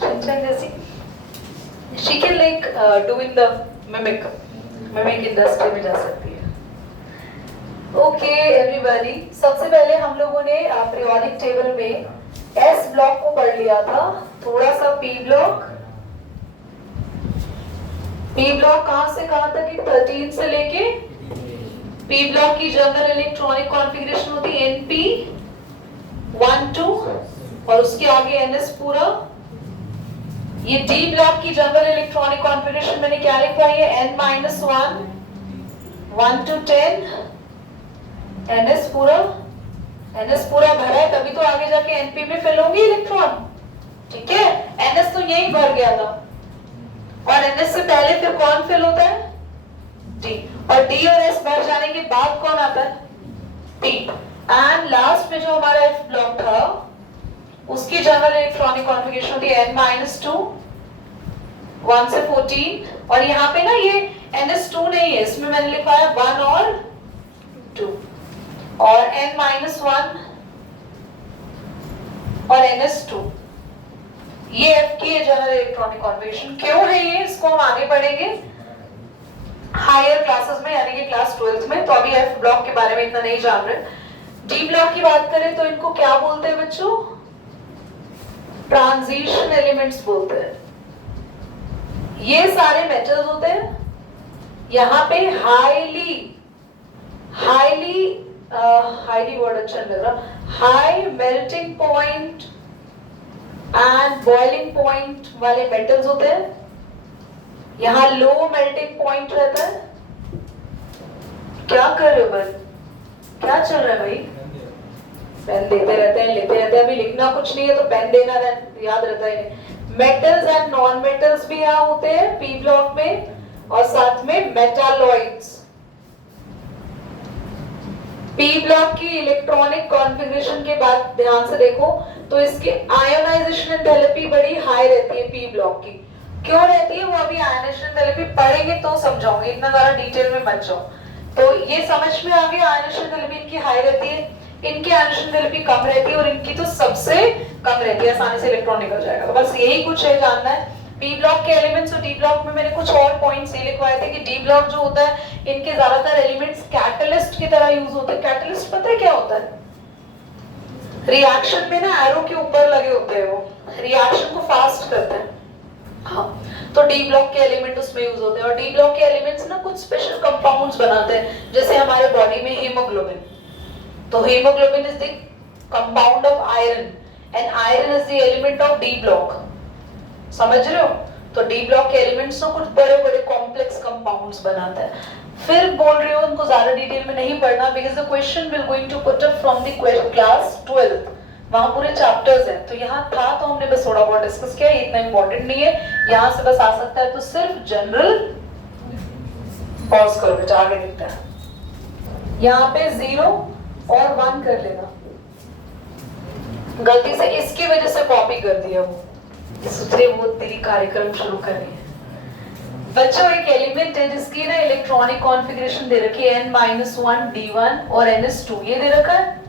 Shinchan जैसी. She can like do in the mimic industry में जा सकती है. Okay everybody, सबसे पहले हम लोगों ने periodic table में S ब्लॉक को पढ़ लिया था. थोड़ा सा P ब्लॉक कहाँ से कहाँ तक कि 13 से लेके P ब्लॉक की जनरल इलेक्ट्रॉनिक कॉन्फ़िगरेशन होती है NP 1 2 और उसके आगे NS पूरा. ये D ब्लॉक की जनरल इलेक्ट्रॉनिक कॉन्फ़िगरेशन मैंने क्या लिखा है? N-1 1 to 10 NS पूरा भरा है, तभी तो आगे जाके NP में फिल होंगे इलेक्ट्रॉन. ठीक है, NS तो यही भर गया था और NS से पहले फिर कौन फिल होता है? D. और D और S भर जाने के बाद कौन आता है? P. एंड लास्ट में जो हमारा F ब्लॉक था उसकी जनरल इलेक्ट्रॉनिक कॉन्फ़िगरेशन होती है N-2 1 से 14 और यहाँ पे ना ये NS2 नहीं है, इसमें मैंने लिखा है 1 और 2 और N-1 और NS2. ये F की जनरल इलेक्ट्रॉनिक कॉन्फ़िगरेशन. क्यों है ये, इसको हम आगे पढ़ेंगे हायर क्लासेस में, यानी कि क्लास 12th में. तो अभी F ब्लॉक के बारे में इतना नहीं जान रहे. D ब्लॉक की बात करें तो इनको क्या बोलते हैं बच्चों? ट्रांजिशन एलिमेंट्स बोलते हैं. ये सारे मेटल्स होते हैं. यहाँ पे हाईली वर्ड अच्छा लग रहा, high melting point and boiling point वाले मेटल्स होते हैं. यहाँ लो मेल्टिंग पॉइंट रहता है. क्या कर रहे हो भाई, क्या चल रहा है भाई? पेन देते रहते हैं. अभी लिखना कुछ नहीं है तो पेन देना याद रहता है. मेटल्स एंड नॉन मेटल्स भी यहाँ होते हैं P ब्लॉक में और साथ में मेटालॉइड्स. P ब्लॉक की इलेक्ट्रॉनिक कॉन्फ़िगरेशन के बाद ध्यान से देखो तो इसकी आयोनाइजेशन एंथैल्पी बड़ी हाई रहती है P ब्लॉक की. क्यों रहती है वो अभी आयोनाइजेशन एंथैल्पी पढ़ेंगे तो समझाऊंगे, इतना ज्यादा डिटेल में मत जाओ. तो ये समझ में आ गया, आयोनाइजेशन एंथैल्पी इनकी हाई रहती है, इनकी आयोनाइजेशन एंथैल्पी कम रहती है और इनकी तो सबसे कम रहती है, आसानी से इलेक्ट्रॉन निकल जाएगा. तो बस यही कुछ है जानना है P ब्लॉक के एलिमेंट्स. और D ब्लॉक में मैंने कुछ और पॉइंट्स ये लिखवाए थे कि D ब्लॉक जो होता है इनके ज्यादातर एलिमेंट्स कैटलिस्ट की तरह यूज होते हैं. कैटलिस्ट पता है क्या होता है? रिएक्शन में ना एरो के ऊपर लगे होते हैं, वो रिएक्शन को फास्ट करते हैं. हाँ, तो D ब्लॉक के एलिमेंट उसमें यूज होते हैं. और D ब्लॉक के एलिमेंट्स ना कुछ स्पेशल कंपाउंड्स बनाते हैं, जैसे हमारे बॉडी में हीमोग्लोबिन. तो haemoglobin is the compound of iron and iron is the element of D block. समझ रहे हो? तो D ब्लॉक के एलिमेंट्स ना कुछ बड़े बड़े कॉम्प्लेक्स कंपाउंड्स बनाते हैं. फिर बोल रही हो उनको ज्यादा डिटेल में नहीं पढ़ना, because the question will going to put up from the class 12. वहां पूरे चैप्टर्स हैं. तो यहाँ था तो हमने बस थोड़ा बहुत डिस्कस किया, इतना इंपॉर्टेंट नहीं है. यहाँ से बस आ सकता है तो सिर्फ जनरल. पॉज करो बेटा, आगे देखते हैं. यहाँ पे 0 और 1 कर लेना. गलती से इसकी वजह से कॉपी कर दिया वो, इसलिए वो तेरी कार्यक्रम शुरू कर रही है. बच्चों एक एलिमेंट है जिसकी ना इलेक्ट्रॉनिक कॉन्फ़िगरेशन दे रखी है N-1 D1 और NS2 ये दे रखा है.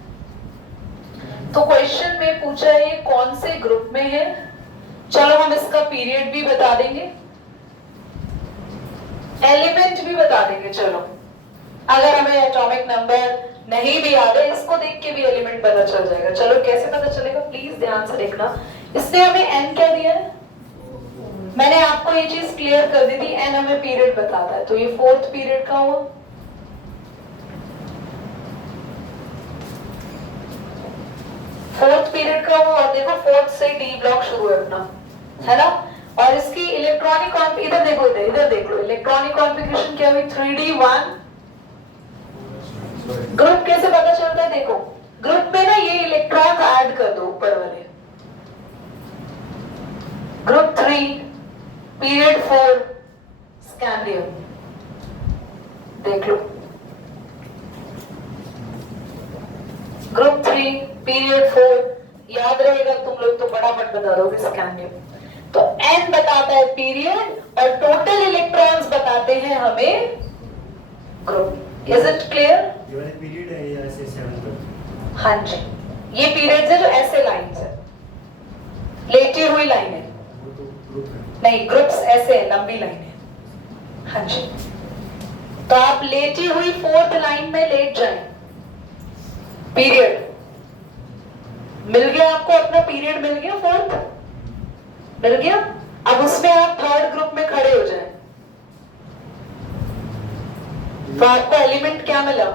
तो क्वेश्चन में पूछा है ये कौन से ग्रुप में है. चलो हम इसका पीरियड भी बता देंगे, एलिमेंट भी बता देंगे. चलो अगर हमें एटॉमिक नंबर नहीं भी याद है, इसको देख के भी एलिमेंट पता चल जाएगा. चलो कैसे पता चलेगा, प्लीज ध्यान से देखना. इसने हमें N क्या दिया है, मैंने आपको ये चीज क्लियर कर दी थी. N हमें पीरियड बताता है, तो ये 4th पीरियड का हुआ. फोर्थ पीरियड का हुआ और देखो 4th से D ब्लॉक शुरू है अपना, है ना. और इसकी इलेक्ट्रॉनिक इधर देखो, इधर देख लो इलेक्ट्रॉनिक कॉन्फ़िगरेशन क्या हुई 3D1. ग्रुप कैसे पता चलता है, देखो ग्रुप में ना ये इलेक्ट्रॉन ऐड कर दो ऊपर वाले. ग्रुप 3 पीरियड 4 स्कैंडियम, देख लो. ग्रुप 3 पीरियड 4 याद रहेगा तुम लोग तो बड़ा मत बता दोगे स्कैंडियम. तो N बताता है पीरियड और टोटल इलेक्ट्रॉन्स बताते हैं हमें ग्रुप. Is it clear? ये वाला पीरियड है या ऐसे 7 पर? हाँ जी, ये पीरियड्स है जो ऐसे लाइंस है, लेटी हुई लाइन है. नहीं, ग्रुप्स ऐसे हैं, लंबी लाइनें। हाँ जी, तो आप लेटी हुई फोर्थ लाइन में लेट जाएं। पीरियड मिल गया आपको, अपना पीरियड मिल गया, फोर्थ मिल गया। अब उसमें आप थर्ड ग्रुप में खड़े हो जाएं। तो आपको एलिमेंट क्या मिला?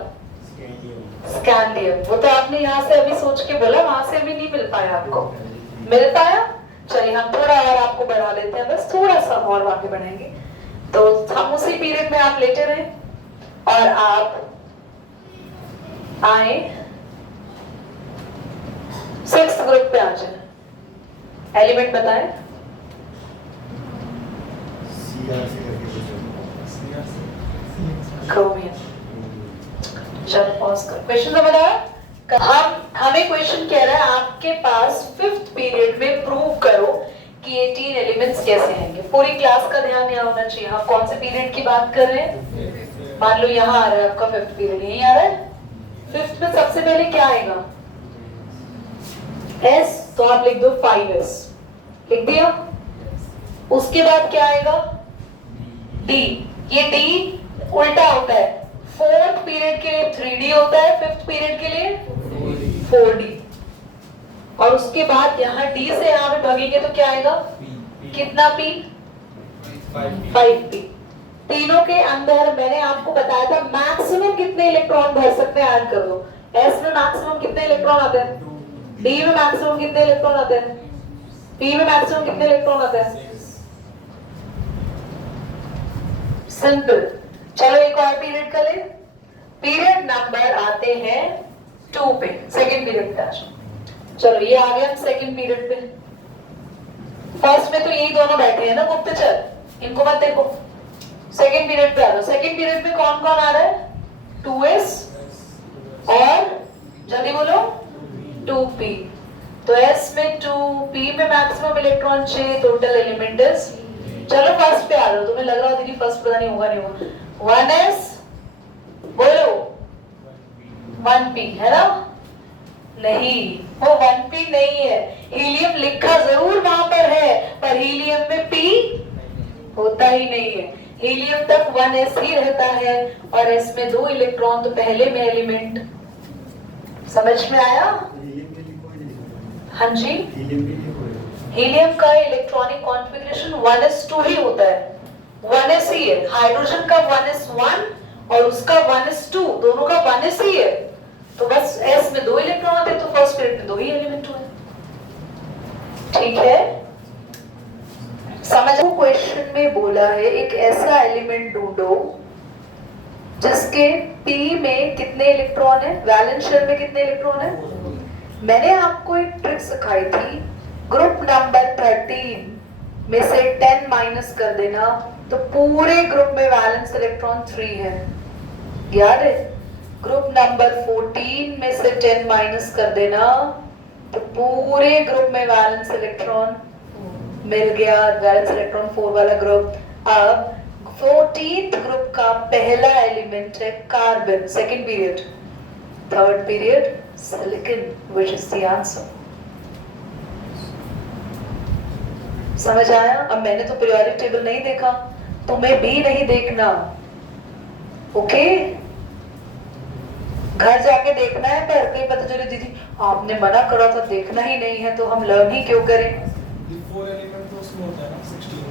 स्कैंडियम। वो तो आपने यहाँ से अभी सोच के बोला, वहां से अभी नहीं मिल पाया आपको। मिल पाया? चलिए हम थोड़ा और आपको बढ़ा लेते हैं, बस थोड़ा सा और आगे बढ़ाएंगे। तो हम उसी पीरियड में आप लेटे रहे और आप आए 6th ग्रुप पे आ जाए। एलिमेंट बताएं। क्रोमियम। चलो पॉज करो। क्वेश्चन समझ आया? हमें क्वेश्चन कह रहा है आपके पास 5th पीरियड में प्रूव करो कि 18 एलिमेंट्स कैसे आएंगे। पूरी क्लास का ध्यान यहाँ होना चाहिए। आप कौन से पीरियड की बात कर रहे हैं? मान लो यहाँ आ रहा है आपका 5th पीरियड, यही आ रहा है। 5th में सबसे पहले क्या आएगा? S, तो आप लिख दो 5S, लिख दिया। उसके बाद क्या आएगा? D। ये D उल्टा होता है, 4th पीरियड के लिए 3D होता है, 5th पीरियड के लिए 4D। और उसके बाद यहाँ D से यहाँ पे भागेंगे तो क्या आएगा? कितना P? 5P। तीनों के अंदर मैंने आपको बताया था मैक्सिमम कितने इलेक्ट्रॉन भर सकते हैं, ऐड कर दो। S में मैक्सिमम कितने इलेक्ट्रॉन आते हैं? D में मैक्सिमम कितने इलेक्ट्रॉन आते हैं? P में मैक्सिमम कितने इलेक्ट्रॉन आते हैं? सिंपल। चलो एक और पीरियड कर ले। पीरियड नंबर आते हैं 2 पे, सेकंड पीरियड पे आ जाओ। चलो ये आ गया हम सेकंड पीरियड पे। फर्स्ट में तो यही दोनों बैठे हैं ना गुप्तचर, इनको मत देखो। सेकंड पीरियड पे आ जाओ। सेकंड पीरियड में कौन कौन आ रहा है? 2S और जल्दी बोलो 2P। तो S में 2, P में मैक्सिमम इलेक्ट्रॉन चाहिए, टोटल एलिमेंट इज। चलो फर्स्ट पे आ जाओ। तुम्हें लग रहा हो दीदी फर्स्ट पता नहीं होगा, नहीं होगा। 1S बोलो, 1P है ना? नहीं, वो 1P नहीं है। हीलियम लिखा जरूर वहां पर है, पर हीलियम में P होता ही नहीं है। हीलियम तक 1S ही रहता है और S में 2 इलेक्ट्रॉन, तो पहले में एलिमेंट। समझ में आया? हाँ जी, हीलियम का इलेक्ट्रॉनिक कॉन्फ़िगरेशन 1s2 ही होता है, 1s ही है। हाइड्रोजन का 1s1 और उसका 1s2, दोनों का 1s ही है। तो बस S में 2 इलेक्ट्रॉन आते, तो फर्स्ट पीरियड में 2 ही एलिमेंट हुए। ठीक है, समझ? क्वेश्चन में बोला है एक ऐसा एलिमेंट ढूंढो जिसके P में कितने इलेक्ट्रॉन है, वैलेंस शेल में कितने इलेक्ट्रॉन है। मैंने आपको एक ट्रिक सिखाई थी, ग्रुप नंबर 13 में से 10 माइनस कर देना तो पूरे ग्रुप में वैलेंस इलेक्ट्रॉन 3 है, याद है? ग्रुप नंबर 14 में से 10 माइनस कर देना तो पूरे ग्रुप में वैलेंस इलेक्ट्रॉन मिल गया, वैलेंस इलेक्ट्रॉन 4 वाला ग्रुप। अब 14th ग्रुप का पहला एलिमेंट है carbon, second period. Third period silicon, which is the answer. समझ आया? अब मैंने तो पीरियोडिक टेबल नहीं देखा, तुम्हें भी नहीं देखना, ओके? घर जाके देखना है, पर कहीं पता चले दीदी आपने मना करा था, देखना ही नहीं है, तो हम लर्न ही क्यों करें? 4 एलिमेंट तो उसमें होता है ना 16।